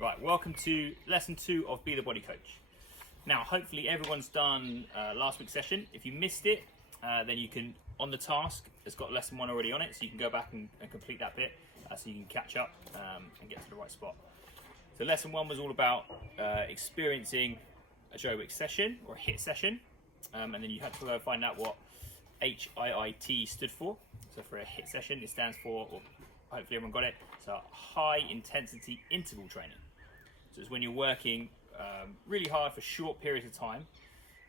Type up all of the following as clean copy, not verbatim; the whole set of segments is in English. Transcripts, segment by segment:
Right, welcome to lesson 2 of Be the Body Coach. Now, hopefully everyone's done last week's session. If you missed it, then you can, on the task, it's got lesson 1 already on it, so you can go back and complete that bit, so you can catch up and get to the right spot. So lesson 1 was all about experiencing a aerobic session or a HIIT session, and then you had to find out what HIIT stood for. So for a HIIT session, it stands for, or hopefully everyone got it, so high intensity interval training. So it's when you're working really hard for short periods of time,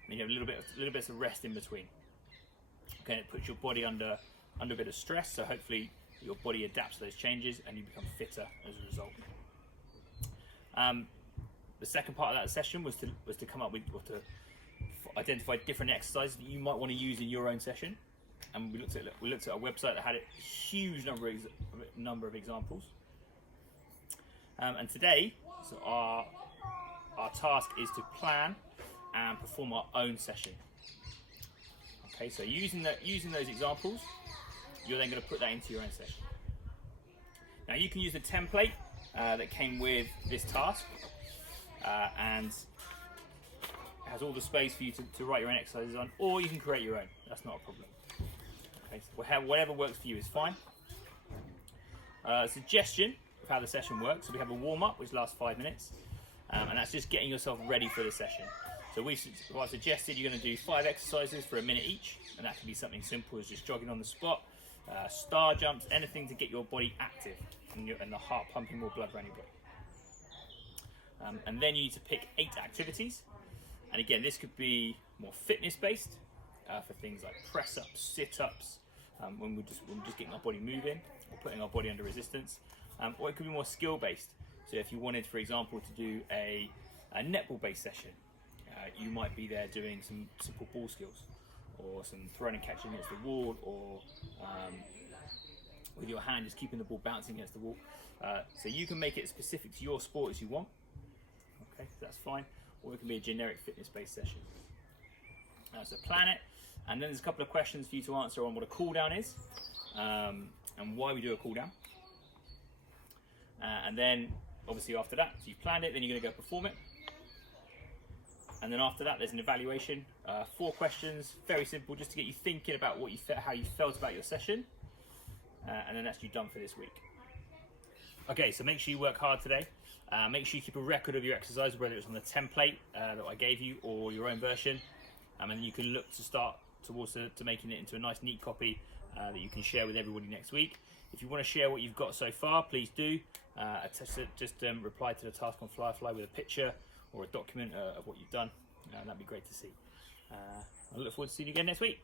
and you have little bits of rest in between. Okay, it puts your body under a bit of stress, so hopefully your body adapts to those changes and you become fitter as a result. The second part of that session was to come up with, or to identify different exercises that you might want to use in your own session. And we looked at a website that had a huge number of examples. And today, so our task is to plan and perform our own session. Okay, so using those examples, you're then going to put that into your own session. Now you can use the template that came with this task, and it has all the space for you to write your own exercises on, or you can create your own. That's not a problem. Okay, so whatever works for you is fine. Suggestion of how the session works. So we have a warm-up which lasts 5 minutes, and that's just getting yourself ready for the session. So I suggested you're going to do 5 exercises for a minute each, and that can be something simple as just jogging on the spot, star jumps, anything to get your body active and the heart pumping more blood around your body. And then you need to pick 8 activities, and again this could be more fitness based for things like press ups, sit ups, when we're just getting our body moving or putting our body under resistance, or it could be more skill based. So if you wanted, for example, to do a netball based session, you might be there doing some simple ball skills, or some throwing and catching against the wall, or with your hand just keeping the ball bouncing against the wall. So you can make it specific to your sport as you want. Okay, so that's fine. Or it can be a generic fitness based session. So plan it, and then there's a couple of questions for you to answer on what a cool down is, and why we do a cool down. And then obviously after that, so you've planned it, then you're going to go perform it. And then after that, there's an evaluation, 4 questions, very simple, just to get you thinking about how you felt about your session, and then that's you done for this week. Okay, so make sure you work hard today. Make sure you keep a record of your exercise, whether it's on the template that I gave you or your own version, and then you can look to start towards to making it into a nice, neat copy that you can share with everybody next week. If you want to share what you've got so far, please do. Just reply to the task on Firefly with a picture or a document of what you've done. That'd be great to see. I look forward to seeing you again next week.